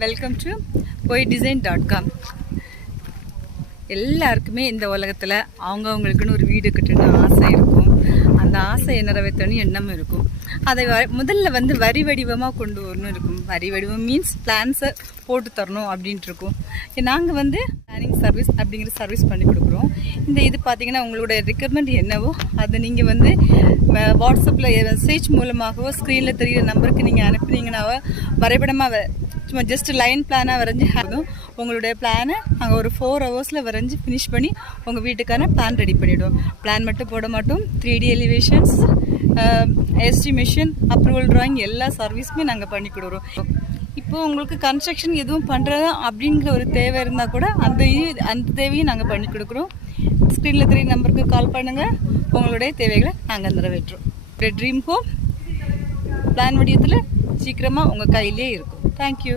Welcome to poidesign.com. எல்லாருக்குமே இந்த உலகத்தில் அவங்கவுங்களுக்குன்னு ஒரு வீடு கட்டணும்னு ஆசை இருக்கும். அந்த ஆசையை நிறைவேற்றணும் எண்ணமும் இருக்கும். அதை முதல்ல வரி வடிவமாக கொண்டு வரணும் இருக்கும். வரி வடிவம் மீன்ஸ் பிளான்ஸை போட்டு தரணும் அப்படின்ட்டு இருக்கும். நாங்கள் பிளானிங் சர்வீஸ் அப்படிங்கிற சர்வீஸ் பண்ணி கொடுக்குறோம். இது பார்த்தீங்கன்னா உங்களோட ரெக்யர்மெண்ட் என்னவோ அதை நீங்கள் வாட்ஸ்அப்பில் மெசேஜ் மூலமாகவோ ஸ்க்ரீனில் தெரிகிற நம்பருக்கு நீங்கள் அனுப்புனீங்கன்னா வரைபடமாக சும்மா ஜஸ்ட் லைன் பிளானாக வரைஞ்சி ஆகும். உங்களுடைய பிளானை நாங்கள் ஒரு 4 ஹவர்ஸில் வரைஞ்சி ஃபினிஷ் பண்ணி உங்கள் வீட்டுக்கான பிளான் ரெடி பண்ணிவிடுவோம். பிளான் மட்டும் போட மாட்டோம், 3D elevations, estimation, approval drawing எல்லா சர்வீஸுமே நாங்கள் பண்ணி கொடுக்குறோம். இப்போது உங்களுக்கு கன்ஸ்ட்ரக்ஷன் எதுவும் பண்ணுறதா அப்படிங்கிற ஒரு தேவை இருந்தால் கூட அந்த தேவையும் நாங்கள் பண்ணி கொடுக்குறோம். ஸ்க்ரீனில் 3 நம்பருக்கு கால் பண்ணுங்கள். உங்களுடைய தேவைகளை நாங்கள் நிறைவேற்றுறோம். ட்ரீம் ஹோம் பிளான் வடிவத்தில் சீக்கிரமாக உங்கள் கையிலே இருக்கும். தேங்க்யூ.